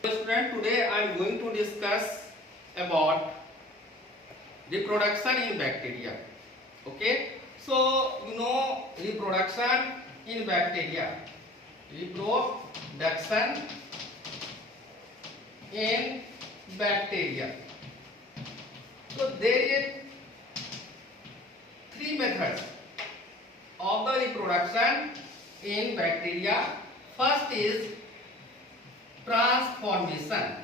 Student, today I am going to discuss about reproduction in bacteria. Okay, so reproduction in bacteria. Reproduction in bacteria. So there is three methods of the reproduction in bacteria. First is transformation.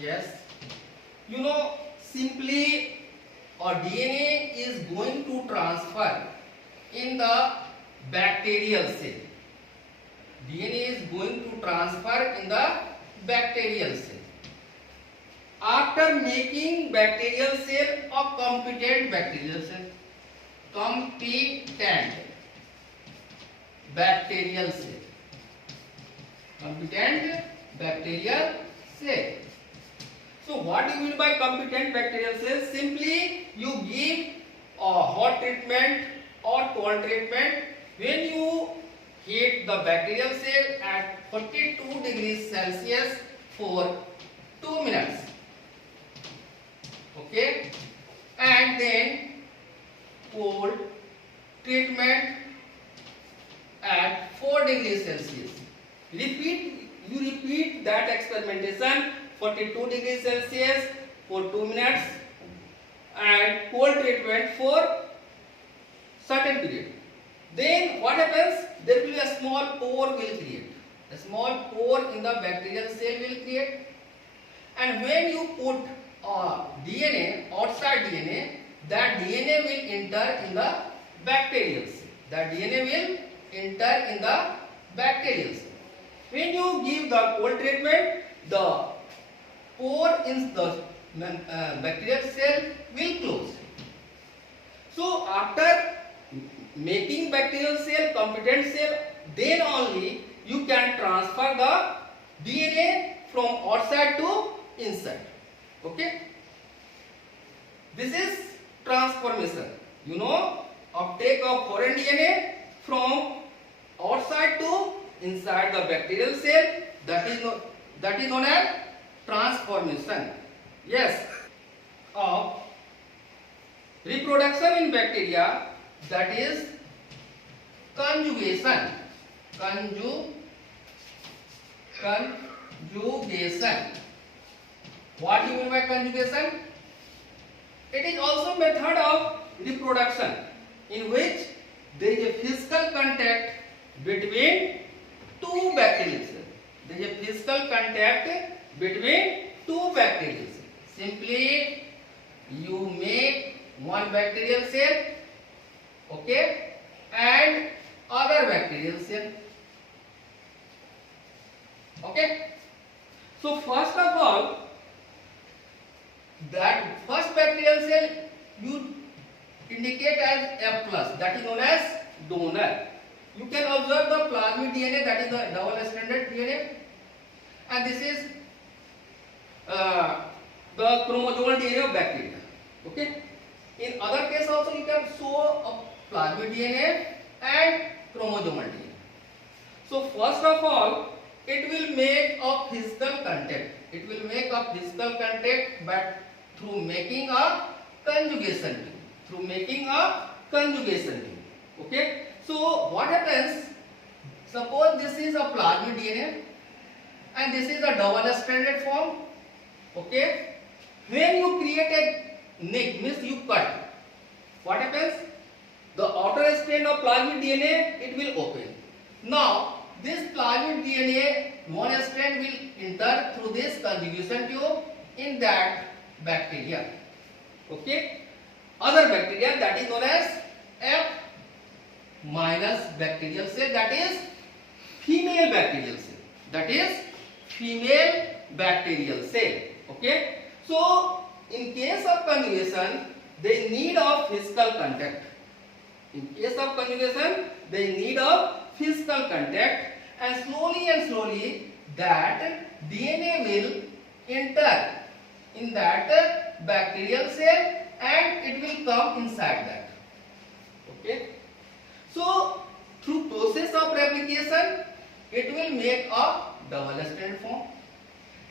Yes, simply a DNA is going to transfer in the bacterial cell. DNA is going to transfer in the bacterial cell. After making bacterial cell a competent bacterial cell, competent bacterial cell. So what do you mean by competent bacterial cell? Simply you give a hot treatment or cold treatment. When you heat the bacterial cell at 42 degrees Celsius for 2 minutes, okay, and then cold treatment at 4 degrees Celsius. You repeat that experimentation 42 degrees Celsius for 2 minutes and cold treatment for certain period. Then what happens? There will be a small pore will create. A small pore in the bacterial cell will create. And when you put DNA, outside DNA, that DNA will enter in the bacterial cell. That DNA will enter in the bacterial cell. When you give the cold treatment, the pore in the bacterial cell will close. So after making bacterial cell competent cell, then only you can transfer the DNA from outside to inside. Okay? This is transformation. Uptake of foreign DNA from outside to inside the bacterial cell, that is known as transformation. Yes, of reproduction in bacteria, that is conjugation. Conjugation. What do you mean by conjugation? It is also method of reproduction in which there is a physical contact between two bacterial cells. There is a physical contact between two bacterial cells. Simply you make one bacterial cell, okay, and other bacterial cell. Okay. So first of all, that first bacterial cell you indicate as F plus, that is known as donor. You can observe the plasmid DNA, that is the double-stranded DNA, and this is the chromosomal DNA of bacteria. Okay. In other case also you can show a plasmid DNA and chromosomal DNA. So first of all, it will make a physical contact. It will make a physical contact, but through making a conjugation. Okay. So what happens? Suppose this is a plasmid DNA and this is a double-stranded form. Okay. When you create a nick, means you cut, what happens? The outer strand of plasmid DNA, it will open. Now this plasmid DNA, one strand will enter through this conjugation tube in that bacteria. Okay. Other bacteria, that is known as F minus bacterial cell, that is female bacterial cell. Okay. So in case of conjugation, they need of physical contact. And slowly that DNA will enter in that bacterial cell and it will come inside that. Okay. So through process of replication, it will make a double strand form.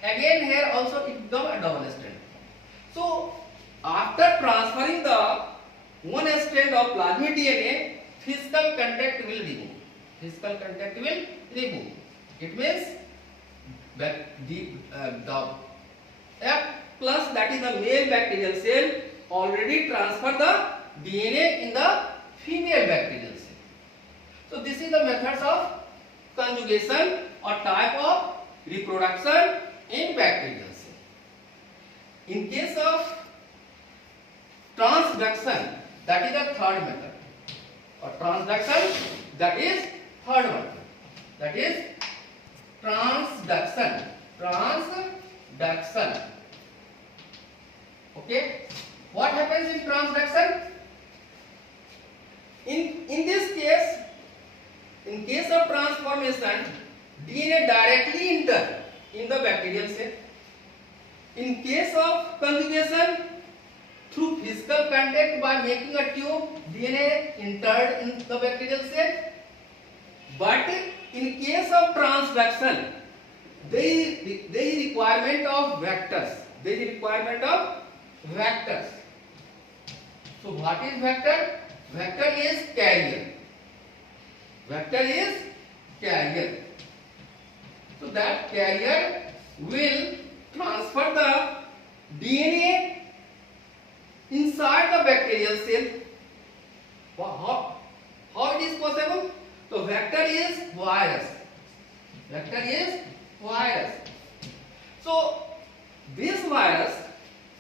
Again here also it become a double strand. So after transferring the one strand of plasmid DNA, physical contact will remove. Physical contact will remove. It means the F plus, that is the male bacterial cell, already transfer the DNA in the female bacterial cell. So this is the methods of conjugation or type of reproduction in bacterial cell. In case of transduction, that is the third method. Or transduction, that is third method. That is transduction. Transduction. Okay. What happens in transduction? In this case, in case of transformation, DNA directly enter in the bacterial cell. In case of conjugation, through physical contact by making a tube, DNA entered in the bacterial cell. But in case of transduction, there is requirement of vectors. There is requirement of vectors. So what is vector? Vector is carrier. Vector is carrier. So that carrier will transfer the DNA inside the bacterial cell. How it is possible? So vector is virus. Vector is virus. So this virus,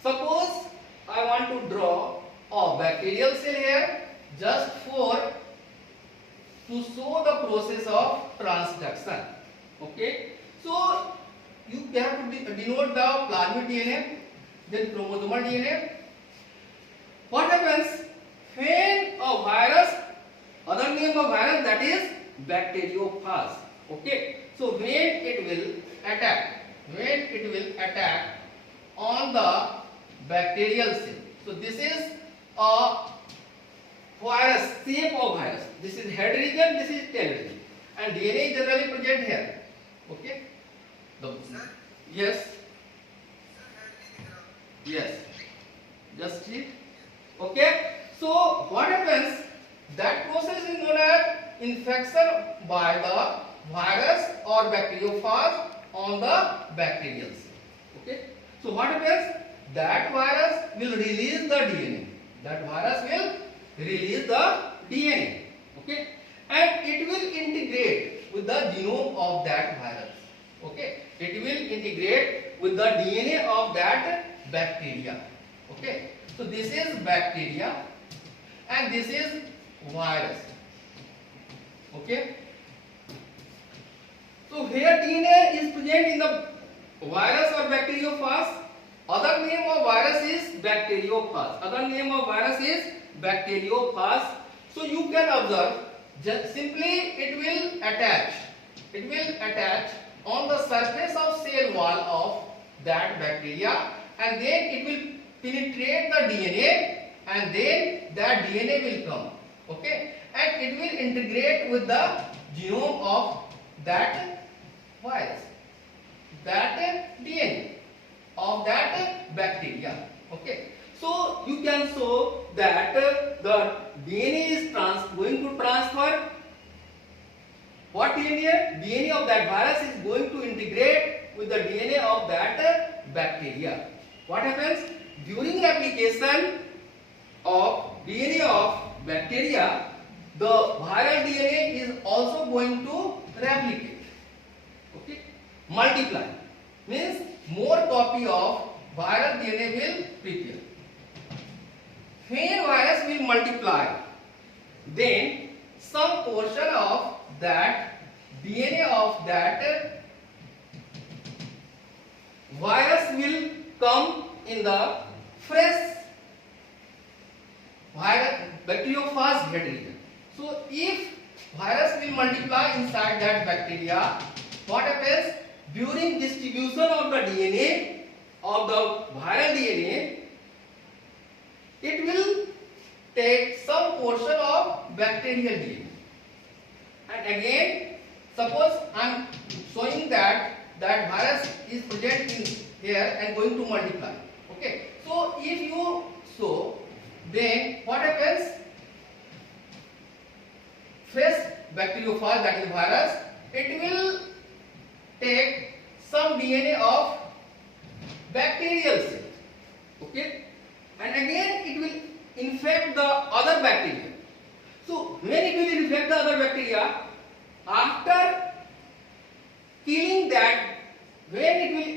suppose I want to draw a bacterial cell here just to show the process of transduction. Okay. So you have to denote the plasmid DNA, then chromosomal DNA. What happens when a virus, other name of virus, that is bacteriophage. Okay. So when it will attack on the bacterial cell. So this is a virus, shape of virus. This is head region, this is tail region, and DNA is generally present here. Okay. Yes. Just see. Okay. So what happens? That process is known as infection by the virus or bacteriophage on the bacterial cell. Okay. So what happens? That virus will release the DNA. That virus will release the DNA. Okay. And it will integrate with the genome of that virus. Okay. It will integrate with the DNA of that bacteria. Okay. So this is bacteria and this is virus. Okay. So here DNA is present in the virus or bacteriophage. Other name of virus is bacteriophage. Other name of virus is bacteriophage. So you can observe, just simply it will attach. It will attach on the surface of cell wall of that bacteria, and then it will penetrate the DNA, and then that DNA will come. Okay, and it will integrate with the genome of that virus, that DNA of that bacteria. Okay, so you can show that the DNA is going to transfer. What DNA? DNA of that virus is going to integrate with the DNA of that bacteria. What happens? During replication of DNA of bacteria, the viral DNA is also going to replicate. Okay, multiply. Means more copy of viral DNA will prepare. When virus will multiply, then some portion of that DNA of that virus will come in the fresh bacteriophage head region. So if virus will multiply inside that bacteria, what happens? During distribution of the DNA, of the viral DNA, it will take some portion of bacterial DNA. again, suppose I am showing that virus is present in here and going to multiply. Okay. So if you show, then what happens? First bacteriophage, that is virus, it will take some DNA of bacterial cell. Okay. And again it will infect the other bacteria. So when it will infect the other bacteria, after killing that, when it will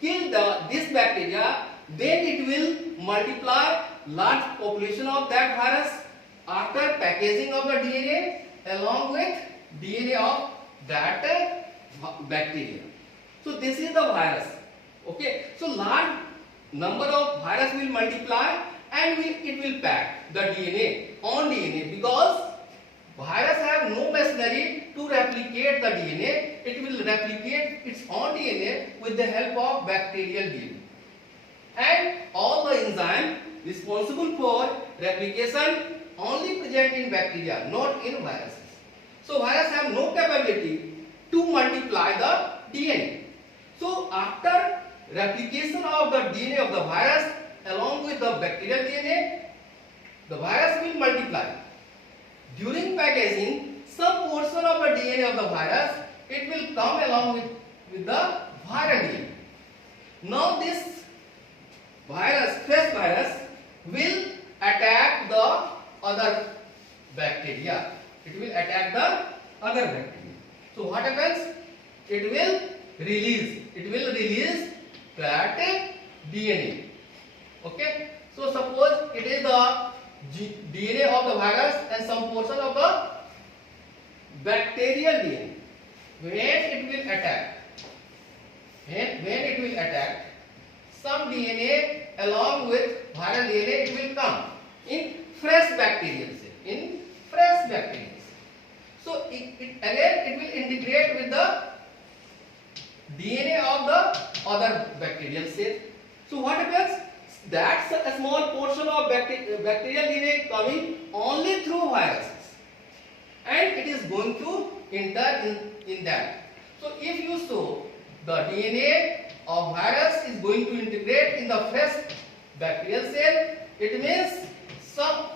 kill this bacteria, then it will multiply large population of that virus after packaging of the DNA along with DNA of that bacteria. So this is the virus. Okay. So large number of virus will multiply and it will pack the DNA on DNA, because virus have no machinery to replicate the DNA. It will replicate its own DNA with the help of bacterial DNA. And all the enzymes responsible for replication only present in bacteria, not in viruses. So viruses have no capability to multiply the DNA. So after replication of the DNA of the virus along with the bacterial DNA, the virus will multiply. During packaging, some portion of the DNA of the virus, it will come along with the viral DNA. Now this virus, fresh virus, will attack the other bacteria. It will attack the other bacteria. So what happens? It will release that DNA. Okay. So suppose it is the DNA of the virus and some portion of the bacterial DNA. When it will attack, some DNA along with viral DNA, it will come in fresh bacterial cell. So again it will integrate with the DNA of the other bacterial cell. So what happens? That's a small portion of bacterial DNA coming only through viruses, and it is going to enter in that. So if you show the DNA of virus is going to integrate in the fresh bacterial cell, it means some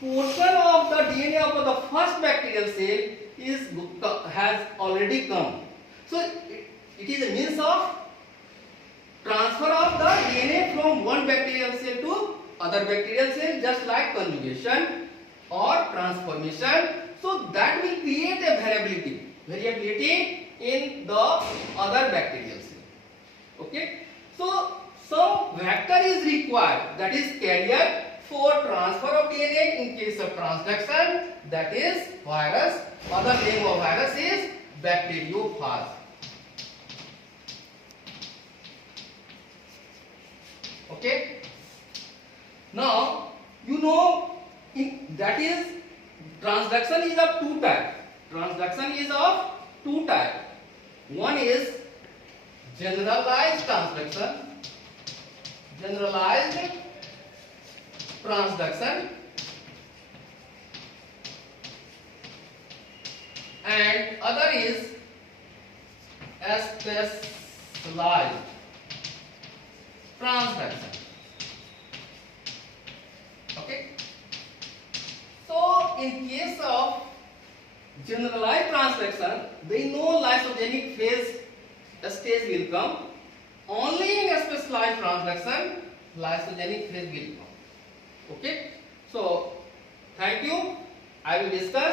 portion of the DNA of the first bacterial cell has already come. So it is a means of transfer of the DNA from one bacterial cell to other bacterial cell, just like conjugation or transformation. So that will create a variability in the other bacterial cell. Okay. So some vector is required, that is carrier, for transfer of DNA in case of transduction, that is virus. Other name of virus is bacteriophage. Okay. Now you know that is transduction is of two types. One is generalized transduction, and other is specialized transduction. Okay. So in case of generalized transduction, we know lysogenic phase stage will come. Only in specialized transduction, lysogenic phase will come. Okay. So thank you. I will discuss